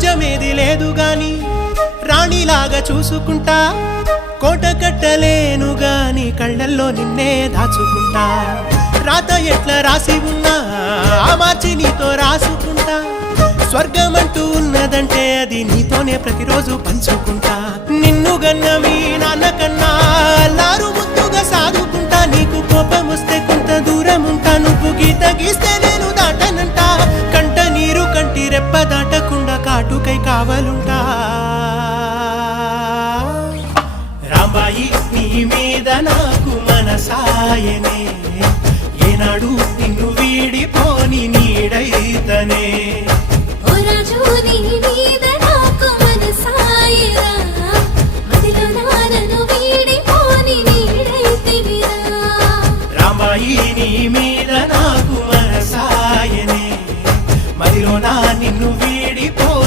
రాజ్యమేది లేదు గాని రాణిలాగా చూసుకుంటా కోట కట్టలేను గాని కళ్ళల్లో నిన్నే దాచుకుంటా రాత ఎట్లా రాసి ఉన్నా మార్చి నీతో రాసుకుంటా స్వర్గమంటూ ఉన్నదంటే అది నీతోనే ప్రతిరోజు పంచుకుంటా నిన్ను గన్న మీ నాన్నకన్నా లారు ముద్దుగా సాదుకుంటా నీకు కోపం వస్తే కొంత దూరం ఉంటా నువ్వు గీత గీస్తే నేను దాటనంటా కంట నీరు కంటి రెప్ప దాటకుండా కాటుకై కావలుంటా రాంబాయి నీ మీద నాకు మనసాయనే ఏనాడు నిన్ను వీడిపోని నీడైతనే ఓ రాజు నీ